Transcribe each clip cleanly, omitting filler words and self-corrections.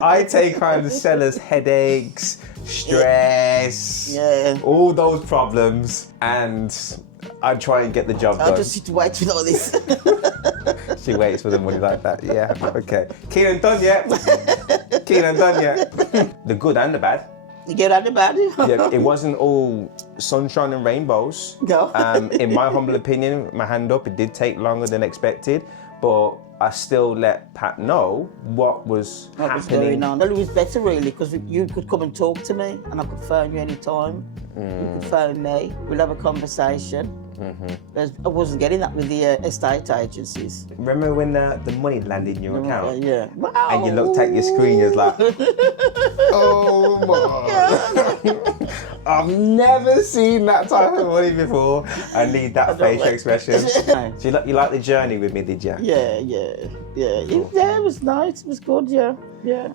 I take on the seller's headaches, stress, all those problems, and I try and get the job done. I just sit to wait for all this. She waits for the money like that. Yeah, okay. Keen done yet? Keen done yet? The good and the bad. You get out about it? Yeah, it wasn't all sunshine and rainbows. No. In my humble opinion, my hand up, it did take longer than expected, but I still let Pat know what was happening. Was going on. Well, it was better really because you could come and talk to me and I could phone you anytime. You could phone me, we'll have a conversation. I wasn't getting that with the estate agencies. Remember when the money landed in your account? Yeah. Wow. And you looked at your screen, you was like, oh my. I've never seen that type of money before. I need that facial expression. So you like the journey with me, did you? Yeah. It was nice, it was good, yeah.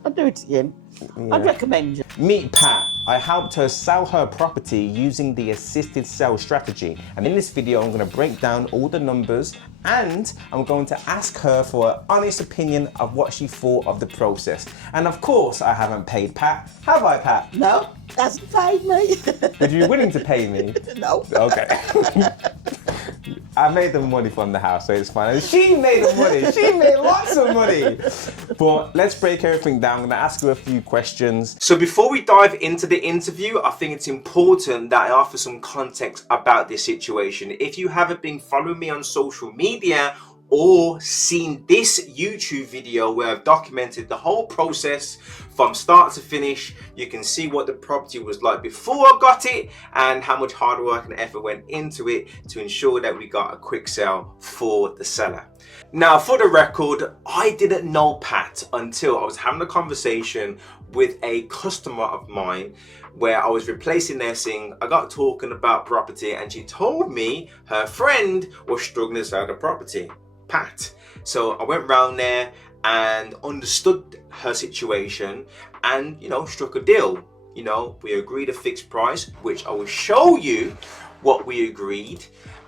I'd do it again. Yeah. I'd recommend you. Meet Pat. I helped her sell her property using the assisted sale strategy. And in this video, I'm going to break down all the numbers and I'm going to ask her for an honest opinion of what she thought of the process. And of course, I haven't paid Pat. Have I, Pat? No, hasn't paid me. But you're willing to pay me? No. Okay. I made the money from the house, so it's fine. And she made the money. She made lots of money. But let's break everything down. I'm going to ask her a few questions. So before we dive into the interview, I think it's important that I offer some context about this situation. If you haven't been following me on social media or seen this YouTube video where I've documented the whole process from start to finish, you can see what the property was like before I got it and how much hard work and effort went into it to ensure that we got a quick sale for the seller. Now, for the record, I didn't know Pat until I was having a conversation with a customer of mine where I was replacing their sink. I got talking about property and she told me her friend was struggling to sell the property, Pat. So I went round there and understood her situation and, struck a deal. We agreed a fixed price, which I will show you what we agreed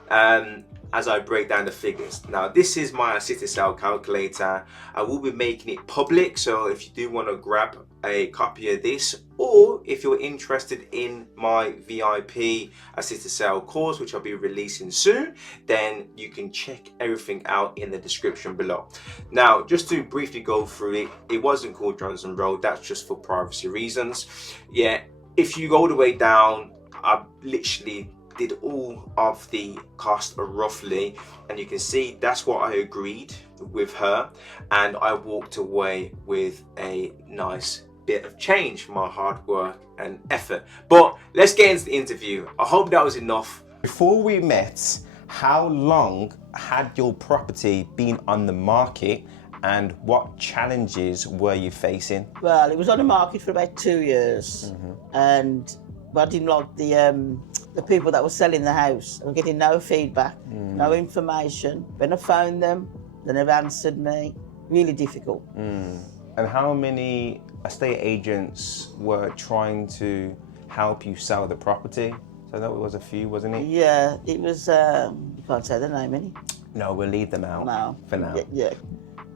as I break down the figures. Now, this is my assisted sale calculator. I will be making it public, so if you do want to grab a copy of this, or if you're interested in my VIP assisted sale course, which I'll be releasing soon, then you can check everything out in the description below. Now, just to briefly go through it, it wasn't called Johnson Road. That's just for privacy reasons. Yeah, if you go all the way down, I literally did all of the cost roughly, and you can see that's what I agreed with her, and I walked away with a nice bit of change for my hard work and effort. But let's get into the interview. I hope that was enough. Before we met, how long had your property been on the market and what challenges were you facing? Well, it was on the market for about 2 years, and I didn't like the people that were selling the house. I was getting no feedback, no information. When I phoned them, they never answered me. Really difficult. And how many estate agents were trying to help you sell the property? So that was a few, wasn't it? Yeah, it was, you can't say the name, any? No, we'll leave them out for now.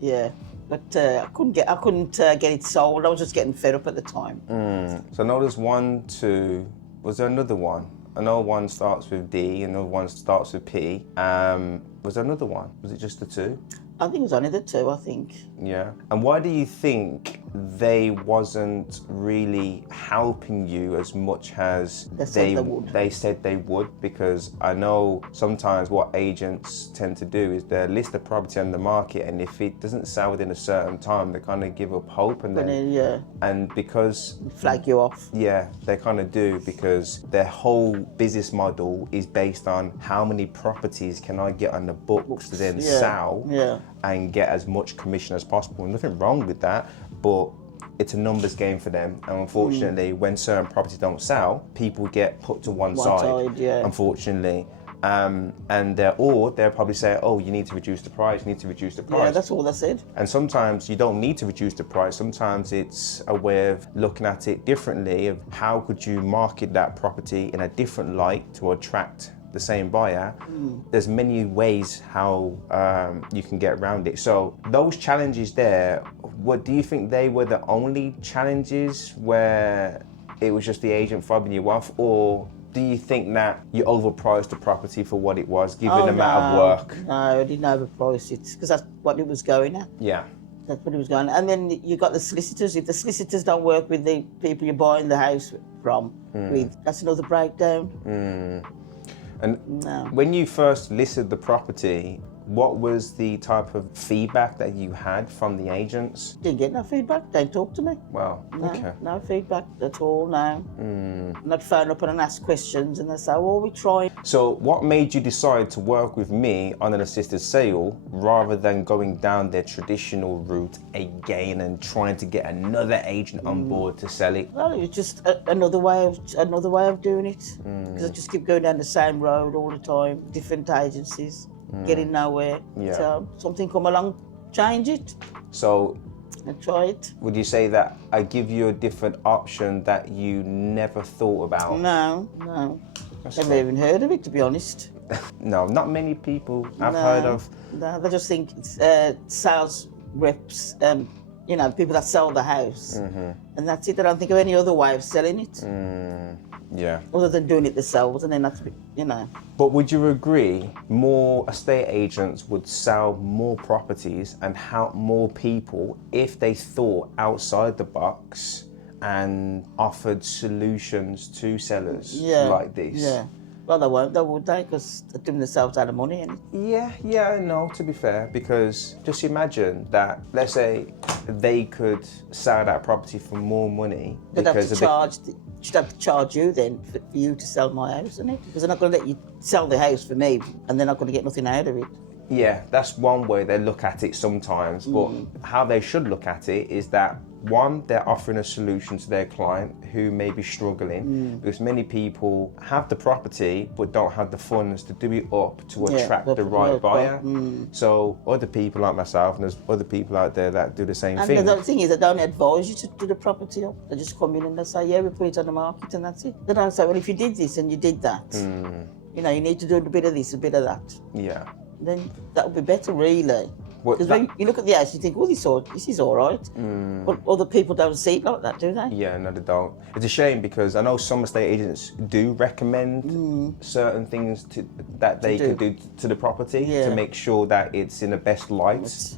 Yeah. But I couldn't get it sold. I was just getting fed up at the time. So I know there's 1, 2, was there another one? I know one starts with D and another one starts with P. Was there another one? Was it just the 2? I think it was only the 2, I think. Yeah. And why do you think they wasn't really helping you as much as they said they would? Because I know sometimes what agents tend to do is they list the property on the market, and if it doesn't sell within a certain time, they kind of give up hope, and and because flag you off. Yeah, they kind of do, because their whole business model is based on how many properties can I get on the books to then sell and get as much commission as possible. Nothing wrong with that, but it's a numbers game for them, and unfortunately when certain properties don't sell, people get put to one side, unfortunately. And they'll probably say, oh, you need to reduce the price, Yeah, that's all they said. And sometimes you don't need to reduce the price. Sometimes it's a way of looking at it differently, of how could you market that property in a different light to attract the same buyer, there's many ways how you can get around it. So those challenges there, what do you think they were the only challenges where it was just the agent fobbing you off, or do you think that you overpriced the property for what it was, given the amount of work? No, I didn't overprice it because that's what it was going at. Yeah. That's what it was going. And then you got the solicitors. If the solicitors don't work with the people you're buying the house from, that's another breakdown. And when you first listed the property, what was the type of feedback that you had from the agents? Didn't get no feedback. Don't talk to me. Wow. No, Okay. no feedback at all. No. And I'd phone up and ask questions, and they say, "Well, we trying." So what made you decide to work with me on an assisted sale rather than going down the traditional route again and trying to get another agent on board to sell it? Well, it was just another way of doing it. Because I just keep going down the same road all the time, different agencies, getting nowhere. Yeah. So something come along, change it, So and try it. would you say that I give you a different option that you never thought about? No. Never even heard of it, to be honest. No, not many people have heard of. No, they just think it's sales reps, people that sell the house, and that's it. They don't think of any other way of selling it, Yeah. other than doing it themselves, and then that's, But would you agree more estate agents would sell more properties and help more people if they thought outside the box and offered solutions to sellers like this? Yeah. Well, they won't, though, would they? Because they're doing themselves out of money. No, to be fair, because just imagine that, let's say they could sell that property for more money They'd have because to of charge, should have to charge you then for you to sell my house, isn't it? Because they're not going to let you sell the house for me, and they're not going to get nothing out of it. Yeah, that's one way they look at it sometimes, but how they should look at it is that, one, they're offering a solution to their client who may be struggling, because many people have the property but don't have the funds to do it up to attract the right buyer. So other people like myself, and there's other people out there that do the same thing. And the thing is, they don't advise you to do the property up. They just come in and they say, yeah, we put it on the market, and that's it. They don't say, well, if you did this and you did that, you need to do a bit of this, a bit of that. Yeah. Then that would be better, really. Because when you look at the house, you think, oh, this is all right. But other people don't see it like that, do they? Yeah, no, they don't. It's a shame because I know some estate agents do recommend certain things that they could do to the property to make sure that it's in the best light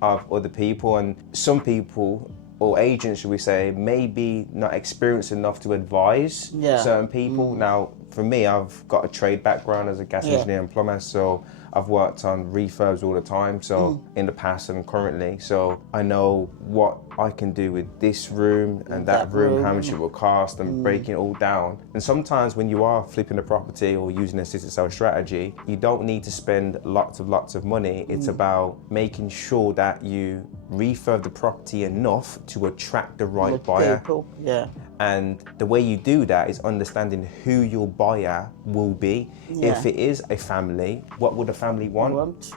of other people. And some people, or agents, should we say, may be not experienced enough to advise certain people. Now, for me, I've got a trade background as a gas engineer and plumber, so I've worked on refurbs all the time, so in the past and currently, so I know what I can do with this room and that room, how much it will cost, and breaking it all down. And sometimes when you are flipping a property or using an assisted sale strategy, you don't need to spend lots of money. It's about making sure that you refurb the property enough to attract the right buyer. People. And the way you do that is understanding who your buyer will be. If it is a family, what would a family want?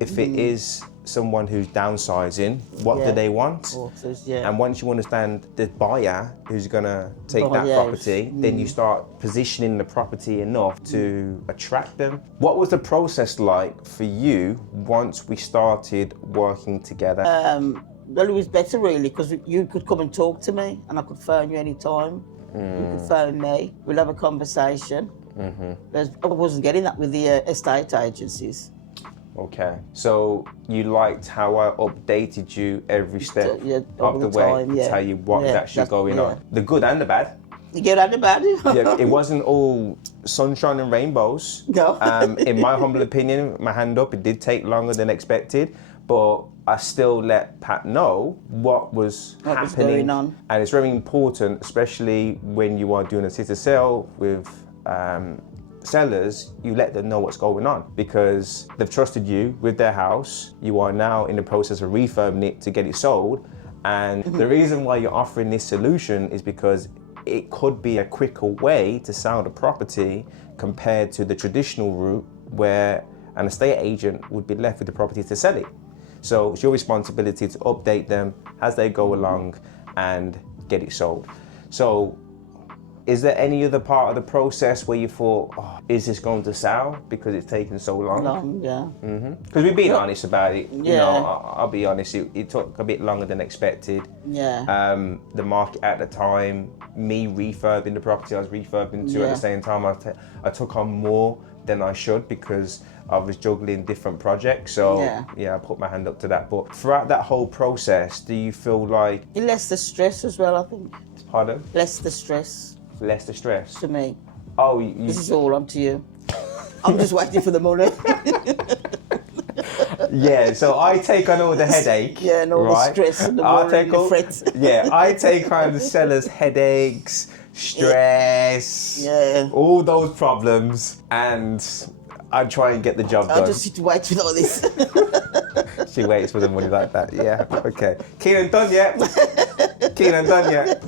If it is someone who's downsizing, what do they want? And once you understand the buyer who's going to take that property, then you start positioning the property enough to attract them. What was the process like for you once we started working together? Well, it was better, really, because you could come and talk to me, and I could phone you anytime. You could phone me, we'll have a conversation. I wasn't getting that with the estate agencies. Okay, so you liked how I updated you every step of the way to tell you what was actually going on. The good and the bad. The good and the bad. It wasn't all sunshine and rainbows. No. In my humble opinion, my hand up, it did take longer than expected, but I still let Pat know what was happening. Was going on. And it's very important, especially when you are doing a assisted sale with sellers, you let them know what's going on because they've trusted you with their house. You are now in the process of refurbing it to get it sold. And the reason why you're offering this solution is because it could be a quicker way to sell the property compared to the traditional route where an estate agent would be left with the property to sell it. So it's your responsibility to update them as they go along and get it sold. So Is there any other part of the process where you thought, oh, is this going to sell because it's taken so long? Long, yeah. Because we've been honest about it. You Yeah. know, I'll be honest, it took a bit longer than expected. Yeah. The market at the time, me refurbing the property I was refurbing to at Yeah. the same time, I took on more than I should because I was juggling different projects. So yeah, I put my hand up to that. But throughout that whole process, do you feel like... It less the stress as well, I think. Pardon? Less the stress Less the stress? to me. Oh, This is all up to you. I'm just waiting for the money. Yeah, so I take on all the headache. Yeah, and all the stress and the worry and the fret. Yeah, I take on the seller's headaches, stress, all those problems, and I try and get the job done. I just sit to wait for all this. She waits for the money like that. Yeah, okay. Keenan done yet? Keenan done yet?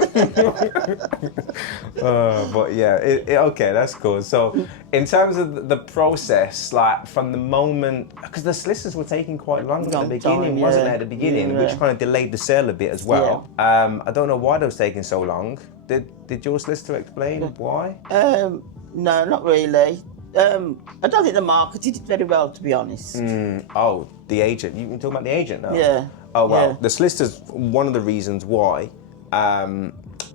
But yeah, okay, that's cool. So in terms of the process, like from the moment, because the solicitors were taking quite long at the beginning, wasn't it? At the beginning, which kind of delayed the sale a bit as well. I don't know why they was taking so long. Did your solicitor explain why? No, not really. I don't think the market did it very well, to be honest. Oh, the agent. You talking about the agent now? Yeah. Oh, well, Yeah. the solicitors, one of the reasons why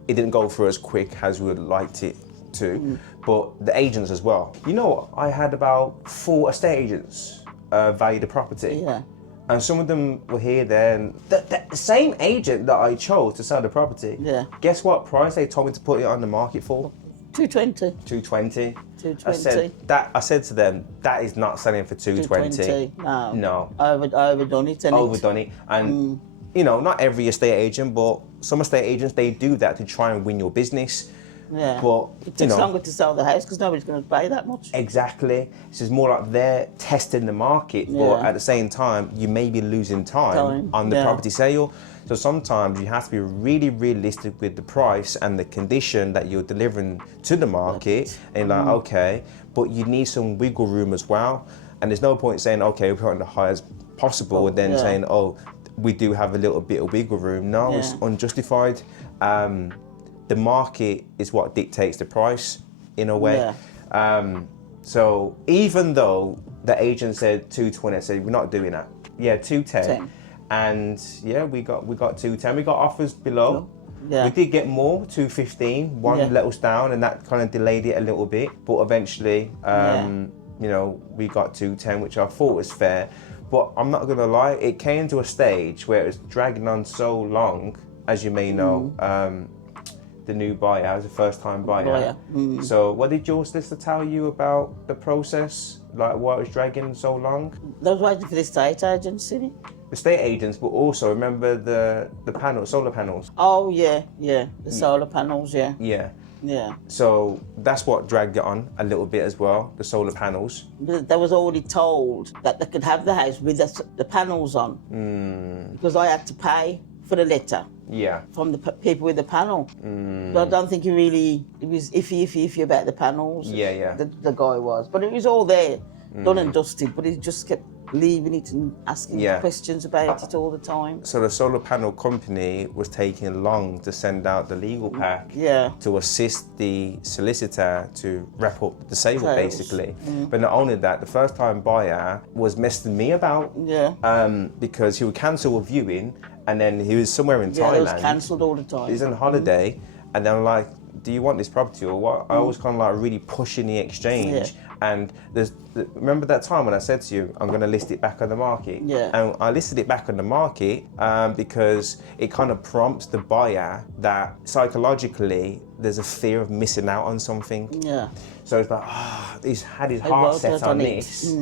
it didn't go through as quick as we would have liked it to, but the agents as well. You know, I had about 4 estate agents value the property. Yeah. And some of them were here there, and the same agent that I chose to sell the property, guess what price they told me to put it on the market for? 220. 220. 220. I said to them, that is not selling for 220. No. Overdone it, innit? Overdone it. And, you know, not every estate agent, but some estate agents, they do that to try and win your business. Yeah. But, it takes longer to sell the house because nobody's going to pay that much. Exactly. So it's more like they're testing the market, but at the same time, you may be losing time on the property sale. So sometimes you have to be really realistic with the price and the condition that you're delivering to the market. And like, okay, but you need some wiggle room as well. And there's no point saying, okay, we're putting the highest possible, and then saying, oh, we do have a little bit of wiggle room. No, it's unjustified. The market is what dictates the price in a way. So even though the agent said 220, I said, we're not doing that. Yeah, 210. And yeah, we got 210. We got offers below. Yeah. We did get more, 215. One let us down, and that kind of delayed it a little bit. But eventually, you know, we got 210, which I thought was fair. But I'm not gonna lie, it came to a stage where it was dragging on so long, as you may know. The new buyer was a first-time buyer. So what did your solicitor tell you about the process? Like why it was dragging so long? They was waiting for the estate agents, innit? Estate agents, but also remember the panels, solar panels. Oh yeah, the solar panels, Yeah. So that's what dragged it on a little bit as well, the solar panels. But they was already told that they could have the house with the panels on. Because I had to pay for the letter. From the people with the panel. But I don't think it was iffy about the panels. The guy was. But it was all there, done and dusted, but he just kept leaving it and asking questions about it all the time. So the solar panel company was taking long to send out the legal pack to assist the solicitor to wrap up the sale, basically. But not only that, the first time buyer was messing me about because he would cancel a viewing, and then he was somewhere in Thailand. It was cancelled all the time. He's on holiday, and then I'm like, do you want this property or what? I was kind of like really pushing the exchange. And remember that time when I said to you, I'm going to list it back on the market? And I listed it back on the market because it kind of prompts the buyer that psychologically there's a fear of missing out on something. So it's like, he's had his heart set on this.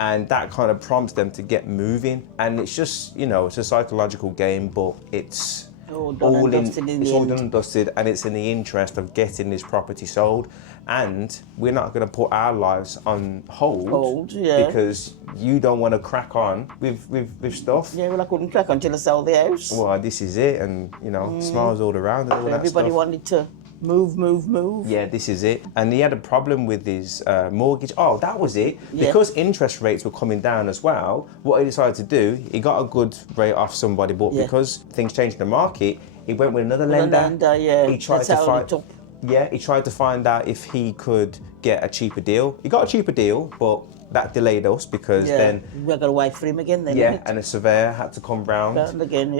And that kind of prompts them to get moving. And it's just, you know, it's a psychological game, but it's all done and dusted, and it's in the interest of getting this property sold. And we're not going to put our lives on hold because you don't want to crack on with stuff. Yeah, well, I couldn't crack on until I sold the house. Well, this is it, and you know, smiles all around and all that stuff. Everybody wanted to move. Yeah, this is it. And he had a problem with his mortgage. Oh, that was it. Because interest rates were coming down as well, what he decided to do, he got a good rate off somebody, but because things changed in the market, he went with another lender. He tried to find. Yeah, he tried to find out if he could get a cheaper deal. He got a cheaper deal, but that delayed us because then we're gonna wait for him again. Then and a surveyor had to come round again,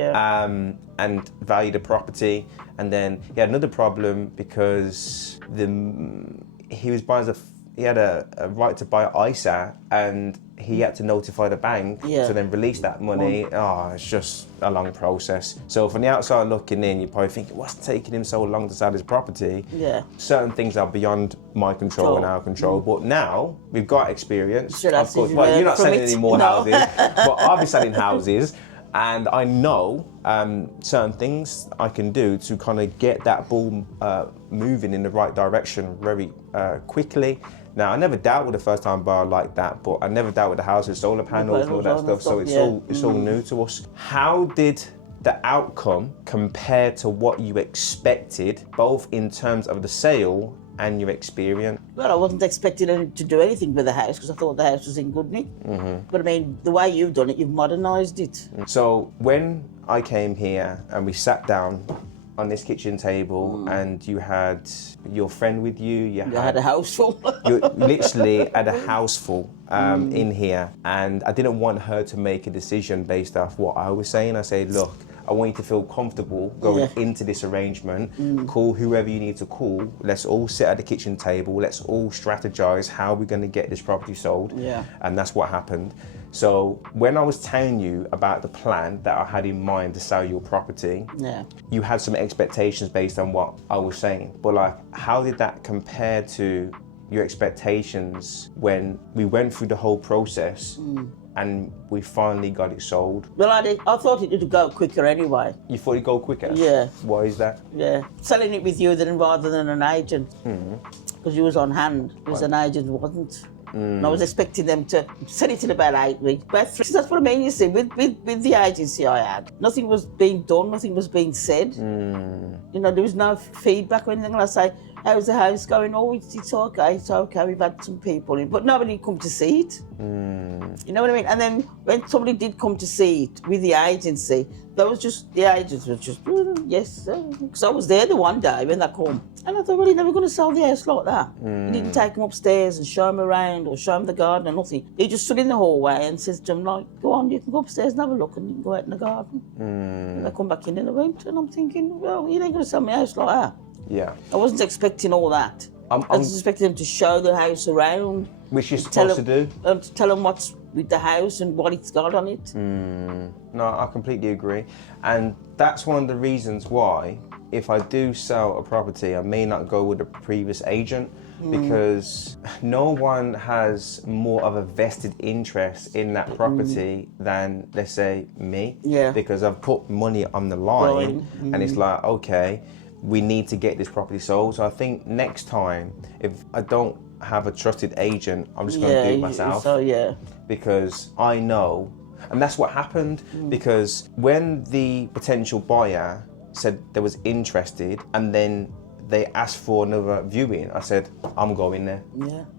and value the property. And then he had another problem because he had a right to buy ISA, and he had to notify the bank to then release that money. It's just a long process. So from the outside looking in, you're probably thinking, what's taking him so long to sell his property? Yeah. Certain things are beyond my control and our control. But now we've got experience. Of course, you're not selling any more houses, but I'll be selling houses. And I know certain things I can do to kind of get that ball moving in the right direction very quickly. Now, I never dealt with a first-time buyer like that, but I never dealt with the house with solar panels and all that stuff, so it's all new to us. How did the outcome compare to what you expected, both in terms of the sale and your experience? Well, I wasn't expecting him to do anything with the house because I thought the house was in good nick. But I mean, the way you've done it, you've modernised it. So when I came here and we sat down on this kitchen table and you had your friend with you, you had a house full. You literally had a house full in here, and I didn't want her to make a decision based off what I was saying. I said, look, I want you to feel comfortable going into this arrangement. Call whoever you need to call. Let's all sit at the kitchen table. Let's all strategize how we're going to get this property sold. And that's what happened. So when I was telling you about the plan that I had in mind to sell your property, you had some expectations based on what I was saying. But like, how did that compare to your expectations when we went through the whole process and we finally got it sold? Well, I thought it would go quicker anyway. You thought it'd go quicker? Yeah. Why is that? Yeah. Selling it with you rather than an agent. Because you was on hand, because an agent wasn't. And I was expecting them to sell it in about 8 weeks. But that's what I mean, you see, with the agency I had, nothing was being done, nothing was being said. You know, there was no feedback or anything. And I say, how's the house going? Oh, it's okay, we've had some people in. But nobody come to see it. You know what I mean? And then when somebody did come to see it with the agency, the agents were just, yes. Because I was there the one day when they come. And I thought, well, you're never going to sell the house like that. He didn't take them upstairs and show them around or show them the garden or nothing. He just stood in the hallway and says to them, like, go on, you can go upstairs and have a look, and you can go out in the garden. And they come back in and they went, and I'm thinking, well, you ain't going to sell my house like that. Yeah. I wasn't expecting all that. I was expecting them to show the house around. Which you're supposed to do. And to tell them what's with the house and what it's got on it. No, I completely agree. And that's one of the reasons why, if I do sell a property, I may not go with a previous agent, because no one has more of a vested interest in that property than, let's say, me. Yeah. Because I've put money on the line, and it's like, okay, we need to get this property sold. So I think next time, if I don't have a trusted agent, I'm just going to do it myself. Because I know, and that's what happened, because when the potential buyer said they was interested and then they asked for another viewing, I said, I'm going there.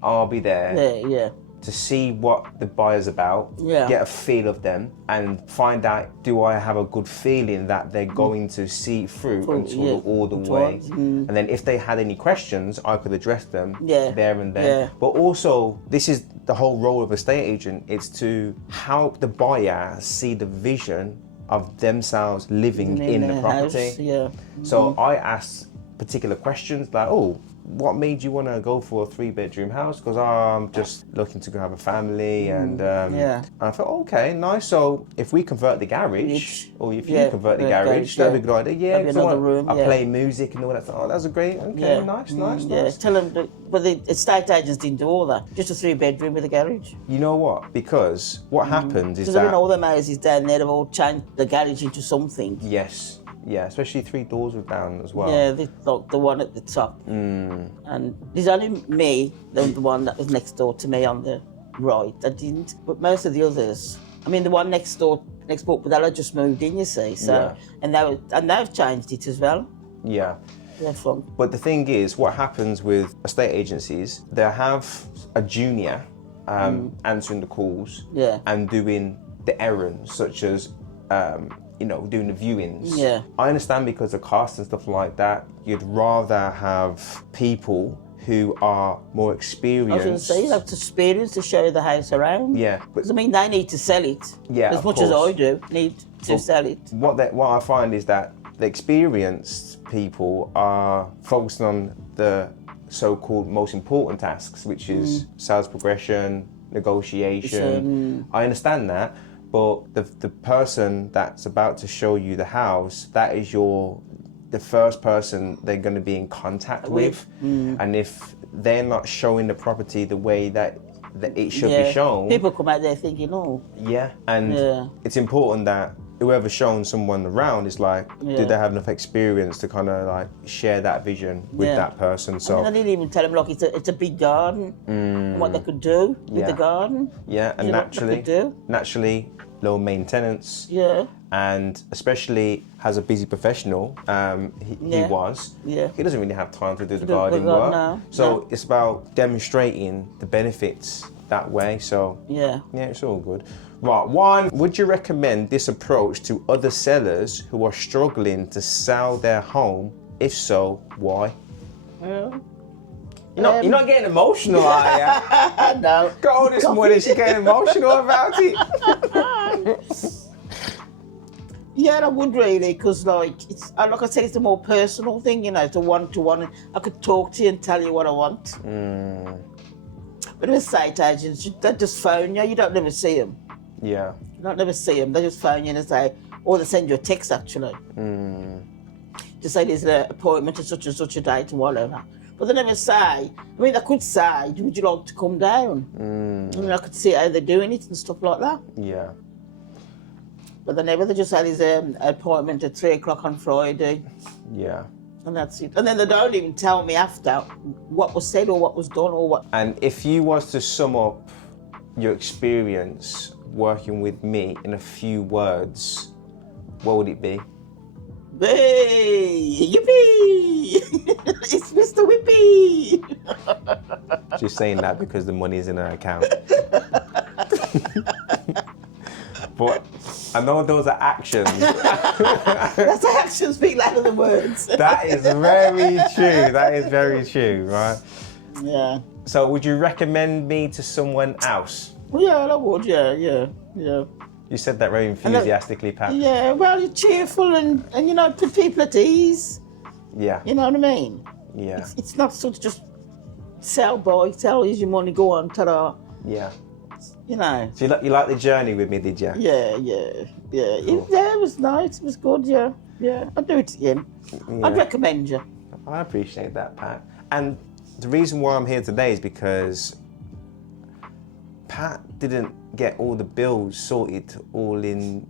I'll be there. To see what the buyer's about, get a feel of them, and find out, do I have a good feeling that they're going to see through until all the way? And then if they had any questions, I could address them there and then. But also, this is the whole role of a estate agent, it's to help the buyer see the vision of themselves living in the property. So I asked particular questions like, what made you want to go for a 3-bedroom house? Because I'm just looking to go have a family, and I thought, okay, nice. So if we convert the garage, or if you convert the garage, that'd be a good idea. Maybe another room. I play music and all that. Oh, that's a great. Okay, nice. Tell them, but the estate agents didn't do all that. Just a 3-bedroom with a garage. You know what? Because what happens is that, because all them houses down there have all changed the garage into something. Yes. Yeah, especially 3 doors were down as well. Yeah, the one at the top. And there's only me, the one that was next door to me on the right, that didn't. But most of the others, I mean, the one next door, but they just moved in, you see. So, and they've changed it as well. Yeah. Fun. But the thing is, what happens with estate agencies, they have a junior answering the calls and doing the errands, such as doing the viewings. Yeah. I understand because of cost and stuff like that, you'd rather have people who are more I experienced. was going to say, you have to experience to show the house around. Yeah. Because, I mean, they need to sell it. Yeah, As of much as course. I do, need to sell it. What I find is that the experienced people are focused on the so-called most important tasks, which is sales progression, negotiation. I understand that, but the person that's about to show you the house, that is the first person they're going to be in contact with. And if they're not showing the property the way that it should be shown, people come out there thinking, oh. Yeah, and it's important that whoever's showing someone around is like, do they have enough experience to kind of like share that vision with that person? So I didn't even tell them, look, it's a big garden and what they could do with the garden. Yeah, and naturally, low maintenance. Yeah. And especially as a busy professional, he was. Yeah. He doesn't really have time to do the garden work. So it's about demonstrating the benefits that way. So yeah, it's all good. Right, one, would you recommend this approach to other sellers who are struggling to sell their home? If so, why? Well, you're not getting emotional, are you? No. Got all this money, she's getting emotional about it. Yeah, I would really, because like I said, it's a more personal thing, it's a one-to-one. I could talk to you and tell you what I want. But with estate agents, they just phone you. You don't never see them. Yeah. You don't never see them. They just phone you and say, or they send you a text actually. Just say there's an appointment at such and such a date and whatever. But they never say. I mean, they could say, would you like to come down? I mean, I could see how they're doing it and stuff like that. Yeah. But they just had his appointment at 3 o'clock on Friday. Yeah. And that's it. And then they don't even tell me after what was said or what was done or what. And if you was to sum up your experience working with me in a few words, what would it be? Hey, yippee! It's Mr. Whippy! Just saying that because the money's in her account. But I know those are actions. That's the actions speak louder than words. That is very true. That is very true, right? Yeah. So would you recommend me to someone else? Well, yeah, I would, yeah. You said that very enthusiastically, Pat. Yeah, well, you're cheerful and put people at ease. Yeah. You know what I mean? Yeah. It's not sort of just sell, boy, sell, here's your money, go on, ta-da. Yeah. So you like the journey with me, did you? Yeah. Cool. It was nice, it was good, yeah. I'd do it again. Yeah. I'd recommend you. I appreciate that, Pat. And the reason why I'm here today is because Pat didn't get all the bills sorted all in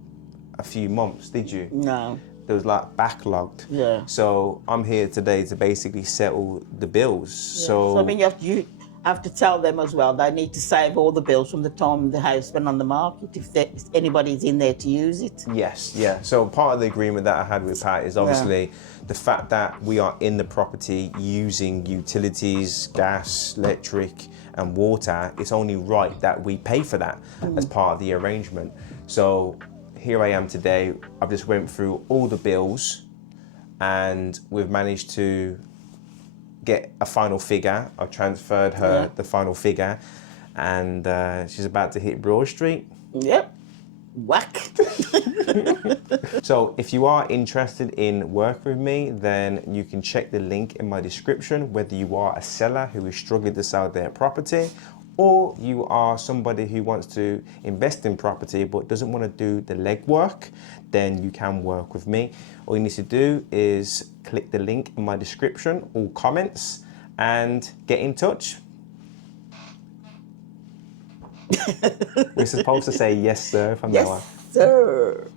a few months, did you? No. There was like backlogged. Yeah. So I'm here today to basically settle the bills. Yeah. So I mean, you have to tell them as well, they need to save all the bills from the time the house went on the market if anybody's in there to use it. Yes, yeah. So part of the agreement that I had with Pat is obviously the fact that we are in the property using utilities, gas, electric and water. It's only right that we pay for that as part of the arrangement. So here I am today. I've just went through all the bills and we've managed to get a final figure. I've transferred her the final figure and she's about to hit Broad Street. Yep. Whack. So if you are interested in working with me, then you can check the link in my description, whether you are a seller who is struggling to sell their property or you are somebody who wants to invest in property but doesn't want to do the legwork, then you can work with me. All you need to do is click the link in my description or comments and get in touch. We're supposed to say yes, sir, from now on. Yes, sir.